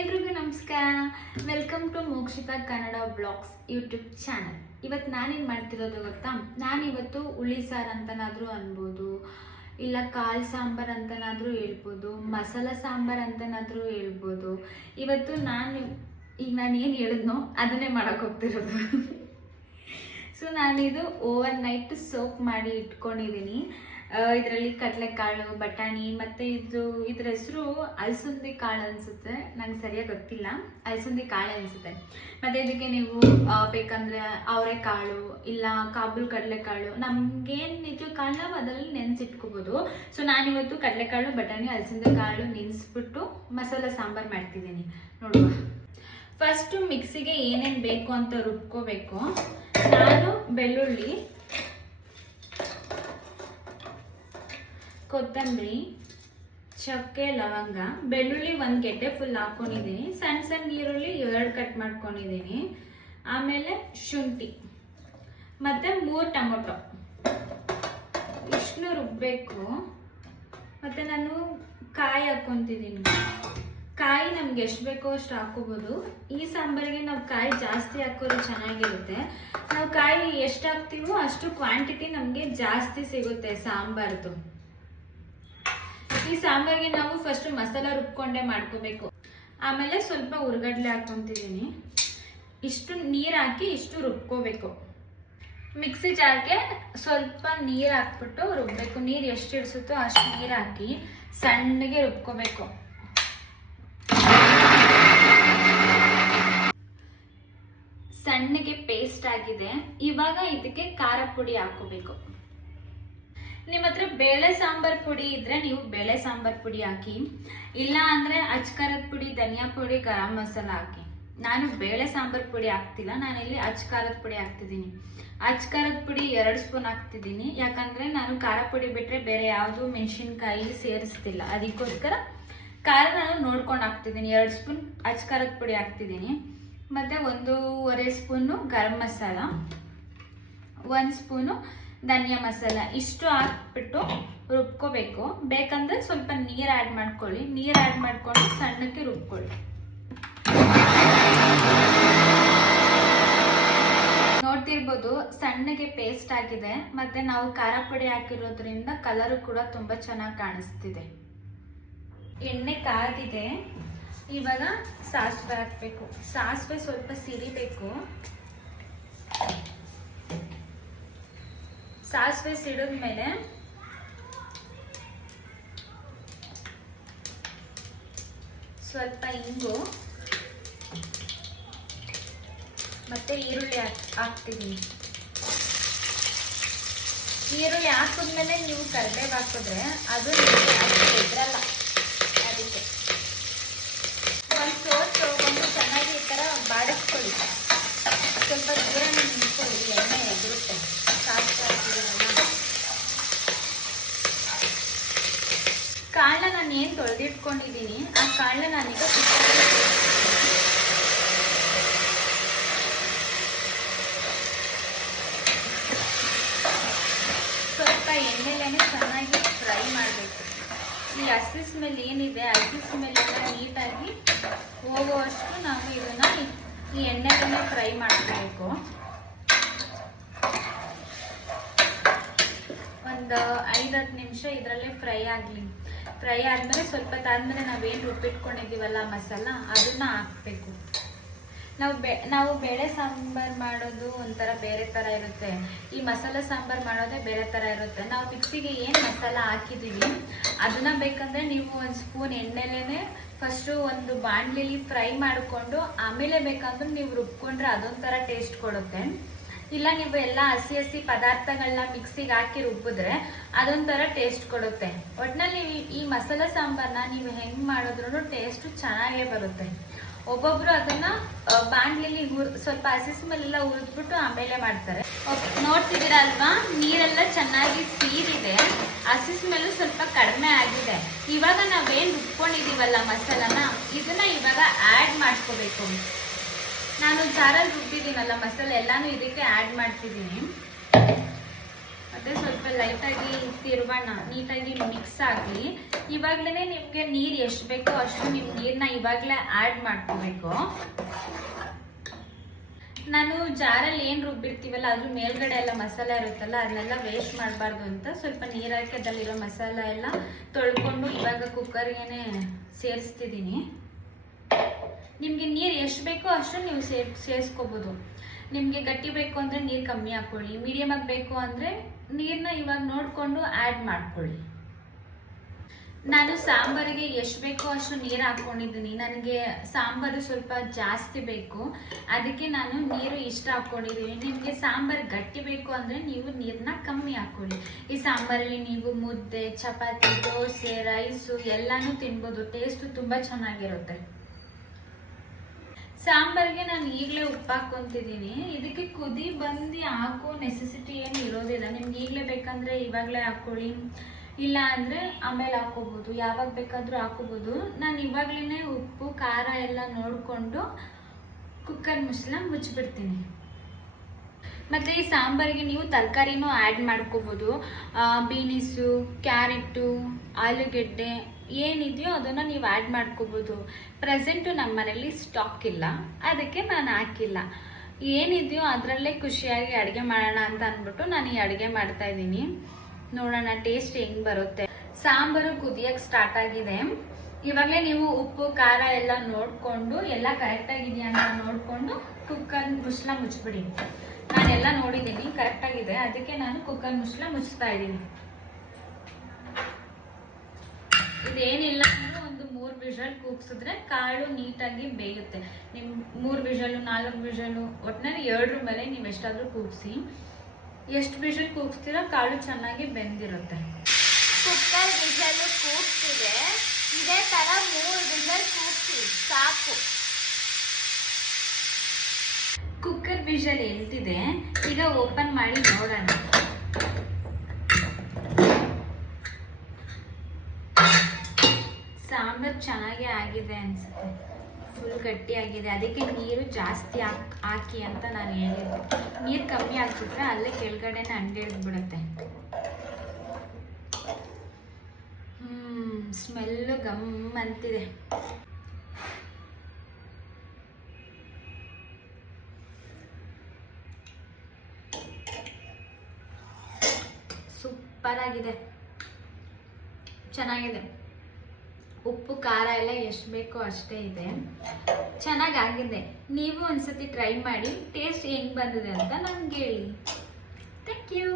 ಎಲ್ರಿಗೂ ನಮಸ್ಕಾರ. Welcome to Mokshita Kannada blogs YouTube channel ಇವತ್ತು ನಾನೇನು ಮಾಡ್ತಿರೋದು ಗೊತ್ತಾ? ನಾನಿವತ್ತು ಹುಳಿ ಸಾರು ಅಂತನಾದರೂ ಅನ್ಬೋದು, ಇಲ್ಲ ಕಾಳು ಸಾಂಬಾರು ಅಂತನಾದರೂ ಹೇಳ್ಬೋದು, ಮಸಾಲ ಸಾಂಬಾರು ಅಂತನಾದರೂ ಹೇಳ್ಬೋದು. ಇವತ್ತು ನಾನು, ಈಗ ನಾನು ಏನು ಹೇಳಿದ್ನೋ ಅದನ್ನೇ ಮಾಡೋಕೆ ಹೋಗ್ತಿರೋದು. ಸೊ ನಾನಿದು ಓವರ್ ನೈಟ್ ಸೋಪ್ ಮಾಡಿ ಇಟ್ಕೊಂಡಿದ್ದೀನಿ ಇದರಲ್ಲಿ ಕಡಲೆಕಾಳು, ಬಟಾಣಿ ಮತ್ತು ಇದು, ಇದ್ರ ಹೆಸರು ಅಲಸಂದಿ ಕಾಳು ಅನಿಸುತ್ತೆ. ನಂಗೆ ಸರಿಯಾಗಿ ಗೊತ್ತಿಲ್ಲ. ಅಲಸಂದಿ ಕಾಳು ಅನಿಸುತ್ತೆ. ಮತ್ತು ಇದಕ್ಕೆ ನೀವು ಬೇಕಂದ್ರೆ ಅವರೆಕಾಳು, ಇಲ್ಲ ಕಾಬೂಲ್ ಕಡಲೆಕಾಳು, ನಮ್ಗೇನು ನಿಜ ಕಾಳು ನಾವು ಅದರಲ್ಲಿ ನೆನೆಸಿಟ್ಕೋಬೋದು. ಸೊ ನಾನಿವತ್ತು ಕಡಲೆಕಾಳು, ಬಟಾಣಿ, ಅಲಸಂದಿ ಕಾಳು ನೆನೆಸ್ಬಿಟ್ಟು ಮಸಾಲೆ ಸಾಂಬಾರು ಮಾಡ್ತಿದ್ದೀನಿ. ನೋಡುವ. ಫಸ್ಟು ಮಿಕ್ಸಿಗೆ ಏನೇನು ಬೇಕು ಅಂತ ರುಬ್ಕೋಬೇಕು. ನಾನು ಬೆಳ್ಳುಳ್ಳಿ ಕೊತ್ತಂಬರಿ, ಚಕ್ಕೆ, ಲವಂಗ, ಬೆಳ್ಳುಳ್ಳಿ ಒಂದು ಗೆಡ್ಡೆ ಫುಲ್ ಹಾಕೊಂಡಿದ್ದೀನಿ. ಸಣ್ಣ ಸಣ್ಣ ಈರುಳ್ಳಿ ಎರಡು ಕಟ್ ಮಾಡ್ಕೊಂಡಿದ್ದೀನಿ. ಆಮೇಲೆ ಶುಂಠಿ. ಮತ್ತು ಮೂರು ಟೊಮೊಟೊ. ಇಷ್ಟನ್ನು ರುಬ್ಬಬೇಕು ಮತ್ತು ನಾನು ಕಾಯಿ ಹಾಕ್ಕೊತಿದ್ದೀನಿ. ಕಾಯಿ ನಮ್ಗೆ ಎಷ್ಟು ಬೇಕೋ ಅಷ್ಟು ಹಾಕೋಬೋದು ಈ ಸಾಂಬಾರಿಗೆ ನಾವು ಕಾಯಿ ಜಾಸ್ತಿ ಹಾಕೋದು ಚೆನ್ನಾಗಿರುತ್ತೆ. ನಾವು ಕಾಯಿ ಎಷ್ಟು ಹಾಕ್ತೀವೋ ಅಷ್ಟು ಕ್ವಾಂಟಿಟಿ ನಮಗೆ ಜಾಸ್ತಿ ಸಿಗುತ್ತೆ ಸಾಂಬಾರ್ದು. ಈ ಸಾಂಬಾರ್ಗೆ ನಾವು ಫಸ್ಟ್ ಮಸಾಲ ರುಬ್ಕೊಂಡೆ ಮಾಡ್ಕೋಬೇಕು. ಆಮೇಲೆ ಸ್ವಲ್ಪ ಉರ್ಗಡ್ಲೆ ಹಾಕೊಂತಿದ್ದೀನಿ ಇಷ್ಟು ನೀರು ಹಾಕಿ ಇಷ್ಟು ರುಬ್ಕೋಬೇಕು. ಮಿಕ್ಸಿ ಜಾರ್ಗೆ ಸ್ವಲ್ಪ ನೀರು ಹಾಕ್ಬಿಟ್ಟು ರುಬ್ಬೇಕು. ನೀರು ಎಷ್ಟು ಇಡಿಸುತ್ತೋ ಅಷ್ಟು ನೀರು ಹಾಕಿ ಸಣ್ಣಗೆ ರುಬ್ಕೋಬೇಕು. ಸಣ್ಣಗೆ ಪೇಸ್ಟ್ ಆಗಿದೆ. ಇವಾಗ ಇದಕ್ಕೆ ಖಾರ ಪುಡಿ ಹಾಕೋಬೇಕು ನಿಮ್ಮ ಹತ್ರ ಬೇಳೆ ಸಾಂಬಾರ್ ಪುಡಿ ಇದ್ರೆ ನೀವು ಬೇಳೆ ಸಾಂಬಾರ್ ಪುಡಿ ಹಾಕಿ, ಇಲ್ಲ ಅಂದ್ರೆ ಅಚ್ಕಾರದ ಪುಡಿ, ಧನಿಯಾ ಪುಡಿ, ಗರಂ ಮಸಾಲ ಹಾಕಿ. ನಾನು ಬೇಳೆ ಸಾಂಬಾರ್ ಪುಡಿ ಹಾಕ್ತಿಲ್ಲ, ನಾನು ಇಲ್ಲಿ ಅಚ್ಕಾರದ ಪುಡಿ ಹಾಕ್ತಿದ್ದೀನಿ. ಅಚ್ಕಾರದ ಪುಡಿ ಎರಡು ಸ್ಪೂನ್ ಹಾಕ್ತಿದ್ದೀನಿ, ಯಾಕಂದ್ರೆ ನಾನು ಖಾರ ಪುಡಿ ಬಿಟ್ರೆ ಬೇರೆ ಯಾವುದು ಮೆಣಸಿನ್ಕಾಯಿ ಸೇರಿಸ್ತಿಲ್ಲ. ಅದಕ್ಕೋಸ್ಕರ ಖಾರ ನಾನು ನೋಡ್ಕೊಂಡು ಹಾಕ್ತಿದ್ದೀನಿ. ಎರಡು ಸ್ಪೂನ್ ಅಚ್ಕಾರದ ಪುಡಿ ಹಾಕ್ತಿದ್ದೀನಿ. ಮತ್ತೆ ಒಂದೂವರೆ ಸ್ಪೂನು ಗರಂ ಮಸಾಲ, ಒಂದು ಸ್ಪೂನು ಧನಿಯಾ ಮಸಾಲ ಇಷ್ಟು ಹಾಕ್ಬಿಟ್ಟು ರುಬ್ಕೋಬೇಕು. ಬೇಕಂದ್ರೆ ಸ್ವಲ್ಪ ನೀರು ಆ್ಯಡ್ ಮಾಡ್ಕೊಳ್ಳಿ. ನೀರು ಆ್ಯಡ್ ಮಾಡ್ಕೊಂಡು ಸಣ್ಣಕ್ಕೆ ರುಬ್ಕೊಳ್ಳಿ. ನೋಡ್ತಿರ್ಬೋದು ಸಣ್ಣಗೆ ಪೇಸ್ಟ್ ಆಗಿದೆ. ಮತ್ತೆ ನಾವು ಖಾರ ಪುಡಿ ಹಾಕಿರೋದ್ರಿಂದ ಕಲರು ಕೂಡ ತುಂಬಾ ಚೆನ್ನಾಗಿ ಕಾಣಿಸ್ತಿದೆ. ಎಣ್ಣೆ ಕಾದಿದೆ. ಇವಾಗ ಸಾಸಿವೆ ಹಾಕಬೇಕು. ಸಾಸಿವೆ ಸ್ವಲ್ಪ ಸಿಡಿಬೇಕು ಸಾಸಿವೆ ಸಿಡಿದ್ಮೇಲೆ ಸ್ವಲ್ಪ ಇಂಗು ಮತ್ತೆ ಈರುಳ್ಳಿ ಹಾಕ್ತೀನಿ. ಈರುಳ್ಳಿ ಹಾಕಿದ್ಮೇಲೆ ನೀವು ಕರ್ಬೇವು ಹಾಕಿದ್ರೆ ಅದು ನಿಮಗೆ ಅಷ್ಟು ಎದ್ರಲ್ಲ ಅದಕ್ಕೆ ಒಂದು ಸೋಸ್ ತಗೊಂಡು ಚೆನ್ನಾಗಿ ಈ ಥರ ಬಾಡಿಸ್ಕೊಳ್ಳಿ ಸ್ವಲ್ಪ ದೂರ ನಿಂತ್ಕೊಳ್ಳಿ ಎಣ್ಣೆ ಎದುರುತ್ತೆ ಸಾಸಿವೆ ಹಾಕಿದ್ದೀನಲ್ಲ ಕಾಳನ್ನ ನಾನು ಏನು ತೊಳೆದಿಟ್ಕೊಂಡಿದ್ದೀನಿ ಆ ಕಾಳನ್ನ ನಾನೀಗ. ಸ್ವಲ್ಪ ಎಣ್ಣೆಲೇನೆ ಚೆನ್ನಾಗಿ ಫ್ರೈ ಮಾಡಬೇಕು. ಈ ಹಸಿ ಸ್ಮೆಲ್ ಏನಿದೆ, ಹಸಿ ಸ್ಮೆಲ್ ಎಲ್ಲ ನೀಟಾಗಿ ಹೋಗುವಷ್ಟು ನಾವು ಇದನ್ನ ಈ- ಎಣ್ಣೆಲೇ ಫ್ರೈ ಮಾಡ್ಕೋಬೇಕು ಒಂದು ಐದು ಹತ್ತು ನಿಮಿಷ ಇದರಲ್ಲೇ ಫ್ರೈ ಆಗಲಿ. ಫ್ರೈ ಆದಮೇಲೆ ಸ್ವಲ್ಪ ತಾದ್ಮೇಲೆ ನಾವೇನು ರುಬ್ಬಿಟ್ಕೊಂಡಿದ್ದೀವಲ್ಲ ಮಸಾಲ, ಅದನ್ನ ಹಾಕಬೇಕು. ನಾವು ಬೆ, ನಾವು ಬೇಳೆ ಸಾಂಬಾರ್ ಮಾಡೋದು ಒಂಥರ ಬೇರೆ ಥರ ಇರುತ್ತೆ. ಈ ಮಸಾಲೆ ಸಾಂಬಾರ್ ಮಾಡೋದೇ ಬೇರೆ ಥರ ಇರುತ್ತೆ. ನಾವು ಮಿಕ್ಸಿಗೆ ಏನು ಮಸಾಲ ಹಾಕಿದ್ದೀವಿ, ಅದನ್ನ ಬೇಕಂದ್ರೆ ನೀವು ಒಂದು ಸ್ಪೂನ್ ಎಣ್ಣೆಲೇ ಫಸ್ಟು ಒಂದು ಬಾಣಲಿಲಿ ಫ್ರೈ ಮಾಡಿಕೊಂಡು ಆಮೇಲೆ ಬೇಕಂದ್ರೆ ನೀವು ರುಬ್ಕೊಂಡ್ರೆ ಅದೊಂಥರ ಟೇಸ್ಟ್ ಕೊಡುತ್ತೆ. ಇಲ್ಲ, ನೀವು ಎಲ್ಲ ಹಸಿ ಹಸಿ ಪದಾರ್ಥಗಳನ್ನ ಮಿಕ್ಸಿಗೆ ಹಾಕಿ ರುಬ್ಬಿದ್ರೆ ಅದೊಂಥರ ಟೇಸ್ಟ್ ಕೊಡುತ್ತೆ. ಒಟ್ನಲ್ಲಿ ಈ- ಮಸಾಲ ಸಾಂಬಾರ್ನ ನೀವು ಹೆಂಗ್ ಮಾಡಿದ್ರು ಟೇಸ್ಟ್ ಚೆನ್ನಾಗೇ ಬರುತ್ತೆ. ಒಬ್ಬೊಬ್ರು ಅದನ್ನ ಬಾಣ್ಲಿಲಿ ಹುರ್, ಸ್ವಲ್ಪ ಹಸಿ ಮೇಲೆಲ್ಲ ಹುರಿದ್ಬಿಟ್ಟು ಆಮೇಲೆ ಮಾಡ್ತಾರೆ. ನೋಡ್ತಿದ್ದೀರಾ ಅಲ್ವಾ? ನೀರೆಲ್ಲ ಚೆನ್ನಾಗಿ ಸೀದಿದೆ ಹಸಿ ಸ್ಮೆಲ್ ಸ್ವಲ್ಪ ಕಡಿಮೆ ಆಗಿದೆ. ಇವಾಗ ನಾವೇನ್ ರುಬ್ಕೊಂಡಿದೀವಲ್ಲ ಮಸಾಲನ? ಇದನ್ನ ಇವಾಗ ಆಡ್ ಮಾಡ್ಕೋಬೇಕು. ನಾನು ಜಾರಲ್ಲಿ ರುಬ್ಬಿದ್ದೀನಲ್ಲ, ಮಸಾಲೆ ಎಲ್ಲಾನು ಇದಕ್ಕೆ ಆ್ಯಡ್ ಮಾಡ್ತಿದ್ದೀನಿ. ಮತ್ತೆ ಸ್ವಲ್ಪ ಲೈಟಾಗಿ ತಿರುವಣ್ಣ ನೀಟಾಗಿ ಮಿಕ್ಸ್ ಆಗಲಿ. ಇವಾಗಲೇ ನಿಮಗೆ ನೀರು ಎಷ್ಟು ಬೇಕೋ ಅಷ್ಟು ನಿಮ್ಮ ನೀರನ್ನ ಇವಾಗಲೇ ಆ್ಯಡ್ ಮಾಡ್ಕೋಬೇಕು. ನಾನು ಜಾರಲ್ಲಿ ಏನು ರುಬ್ಬಿರ್ತೀವಲ್ಲ, ಅದ್ರ ಮೇಲ್ಗಡೆ ಎಲ್ಲ ಮಸಾಲೆ ಇರುತ್ತಲ್ಲ, ಅದನ್ನೆಲ್ಲ ವೇಸ್ಟ್ ಮಾಡಬಾರ್ದು ಅಂತ ಸ್ವಲ್ಪ ನೀರು ಹಾಕಿ ಅದರಲ್ಲಿರೋ ಮಸಾಲ ಎಲ್ಲ ತೊಳ್ಕೊಂಡು ಇವಾಗ ಕುಕ್ಕರ್ಗೆ ಸೇರಿಸ್ತಿದ್ದೀನಿ. ನಿಮಗೆ ನೀರು ಎಷ್ಟು ಬೇಕೋ ಅಷ್ಟು ನೀವು ಸೇರ್, ಸೇರಿಸ್ಕೋಬೋದು. ನಿಮಗೆ ಗಟ್ಟಿ ಬೇಕು ಅಂದರೆ ನೀರು ಕಮ್ಮಿ ಹಾಕ್ಕೊಳ್ಳಿ ಮೀಡಿಯಮ್ ಆಗಿ ಬೇಕು ಅಂದರೆ ನೀರನ್ನ ಇವಾಗ ನೋಡಿಕೊಂಡು ಆ್ಯಡ್ ಮಾಡ್ಕೊಳ್ಳಿ. ನಾನು ಸಾಂಬಾರಿಗೆ ಎಷ್ಟು ಬೇಕೋ ಅಷ್ಟು ನೀರು ಹಾಕ್ಕೊಂಡಿದ್ದೀನಿ ನನಗೆ ಸಾಂಬಾರು ಸ್ವಲ್ಪ ಜಾಸ್ತಿ ಬೇಕು. ಅದಕ್ಕೆ ನಾನು ನೀರು ಇಷ್ಟ ಹಾಕ್ಕೊಂಡಿದ್ದೀನಿ ನಿಮಗೆ ಸಾಂಬಾರು ಗಟ್ಟಿ ಬೇಕು ಅಂದರೆ ನೀವು ನೀರನ್ನ ಕಮ್ಮಿ ಹಾಕ್ಕೊಳ್ಳಿ ಈ ಸಾಂಬಾರಲ್ಲಿ ನೀವು ಮುದ್ದೆ, ಚಪಾತಿ, ದೋಸೆ, ರೈಸು ಎಲ್ಲನೂ ತಿನ್ಬೋದು. ಟೇಸ್ಟು ತುಂಬ ಚೆನ್ನಾಗಿರುತ್ತೆ. ಸಾಂಬಾರ್ಗೆ ನಾನು ಈಗಲೇ ಉಪ್ಪು ಹಾಕೊಂತಿದ್ದೀನಿ ಇದಕ್ಕೆ ಕುದಿ ಬಂದು ಹಾಕೋ ನೆಸೆಸಿಟಿ ಏನು ಇರೋದಿಲ್ಲ. ನಿಮ್ಗೆ ಈಗಲೇ ಬೇಕಂದ್ರೆ ಇವಾಗಲೇ ಹಾಕ್ಕೊಳ್ಳಿ ಇಲ್ಲ ಅಂದರೆ ಆಮೇಲೆ ಹಾಕೋಬೋದು. ಯಾವಾಗ ಬೇಕಾದರೂ ಹಾಕೋಬೋದು. ನಾನು ಇವಾಗಲೇ ಉಪ್ಪು, ಖಾರ ಎಲ್ಲ ನೋಡಿಕೊಂಡು ಕುಕ್ಕರ್ ಮುಚ್ಚಲ ಮುಚ್ಚಿಬಿಡ್ತೀನಿ. ಮತ್ತು ಈ ಸಾಂಬಾರಿಗೆ ನೀವು ತರಕಾರಿನೂ ಆ್ಯಡ್ ಮಾಡ್ಕೋಬೋದು. ಬೀನಿಸು, ಕ್ಯಾರೆಟು, ಆಲೂಗೆಡ್ಡೆ ಏನಿದೆಯೋ ಅದನ್ನು ನೀವು ಆ್ಯಡ್ ಮಾಡ್ಕೋಬೋದು. ಪ್ರೆಸೆಂಟು ನಮ್ಮ ಮನೇಲಿ ಸ್ಟಾಕ್ ಇಲ್ಲ. ಅದಕ್ಕೆ ನಾನು ಹಾಕಿಲ್ಲ. ಏನಿದೆಯೋ ಅದರಲ್ಲೇ ಖುಷಿಯಾಗಿ ಅಡುಗೆ ಮಾಡೋಣ ಅಂತ ಅಂದ್ಬಿಟ್ಟು ನಾನು ಈ ಅಡುಗೆ ಮಾಡ್ತಾ ಇದ್ದೀನಿ. ನೋಡೋಣ ಟೇಸ್ಟ್ ಹೆಂಗ್ ಬರುತ್ತೆ. ಸಾಂಬಾರು ಕುದಿಯಕ್ಕೆ ಸ್ಟಾರ್ಟ್ ಆಗಿದೆ. ಇವಾಗಲೇ ನೀವು ಉಪ್ಪು, ಖಾರ ಎಲ್ಲ ನೋಡಿಕೊಂಡು, ಎಲ್ಲ ಕರೆಕ್ಟ್ ಆಗಿದೆಯಾ ಅಂತ ನೋಡಿಕೊಂಡು ಕುಕ್ಕರ್ ಮುಚ್ಚಲ ಮುಚ್ಚಿಬಿಡಿ ನಾನೆಲ್ಲ ನೋಡಿದ್ದೀನಿ ಕರೆಕ್ಟ್ ಆಗಿದೆ. ಅದಕ್ಕೆ ನಾನು ಕುಕ್ಕರ್ ಮುಚ್ಚಲ ಮುಚ್ತಾ ಇದ್ದೀನಿ. ಇದೇನಿಲ್ಲ ಅಂದ್ರೆ ಒಂದು ಮೂರು ವಿಷಲ್ ಕೂಗ್ಸಿದ್ರೆ ಕಾಳು ನೀಟಾಗಿ ಬೇಯುತ್ತೆ. ನಿಮ್ ಮೂರು ವಿಷಲು ನಾಲ್ಕು ವಿಷಲು ಒಟ್ಟಿನಲ್ಲಿ ಎರಡ್ರ ಮೇಲೆ ನೀವು ಎಷ್ಟಾದ್ರೂ ಕೂಗ್ಸಿ. ಎಷ್ಟು ವಿಷಲ್ ಕೂಗಿಸ್ತೀರೋ ಕಾಳು ಚೆನ್ನಾಗಿ ಬೆಂದಿರುತ್ತೆ. ಕುಕ್ಕರ್ ವಿಷಲು ಕೂಗ್ತಿದೆ. ಇದೇ ತರ ಮೂರು ವಿಷಲ್ ಕೂಗ್ಸಿ ಸಾಕು. ಕುಕ್ಕರ್ ವಿಷಲ್ ಎಲ್ತಿದೆ ಈಗ ಓಪನ್ ಮಾಡಿ ನೋಡೋಣ. ಸಾಂಬಾರ್ ಚೆನ್ನಾಗೇ ಆಗಿದೆ ಅನ್ಸುತ್ತೆ. ಫುಲ್ ಗಟ್ಟಿ ಆಗಿದೆ ಅದಕ್ಕೆ ನೀರು ಜಾಸ್ತಿ ಹಾಕ್ ಅಂತ ನಾನು ಹೇಳಿದ್ದೆ. ನೀರು ಕಮ್ಮಿ ಹಾಕಿದ್ರೆ ಅಲ್ಲೇ ಕೆಳಗಡೆನೆ ಅಂಡಿಡ್ಬಿಡುತ್ತೆ ಹ್ಮ್, ಸ್ಮೆಲ್ಲು ಗಮ್ ಅಂತಿದೆ. ಸೂಪರ್ ಆಗಿದೆ ಚೆನ್ನಾಗಿದೆ. ಉಪ್ಪು, ಖಾರ ಎಲ್ಲ ಎಷ್ಟು ಬೇಕೋ ಅಷ್ಟೇ ಇದೆ. ಚೆನ್ನಾಗಾಗಿದೆ. ನೀವು ಒಂದ್ಸತಿ ಟ್ರೈ ಮಾಡಿ ಟೇಸ್ಟ್ ಹೆಂಗ್ ಬಂದಿದೆ ಅಂತ ನನಗೆ ಹೇಳಿ. Thank you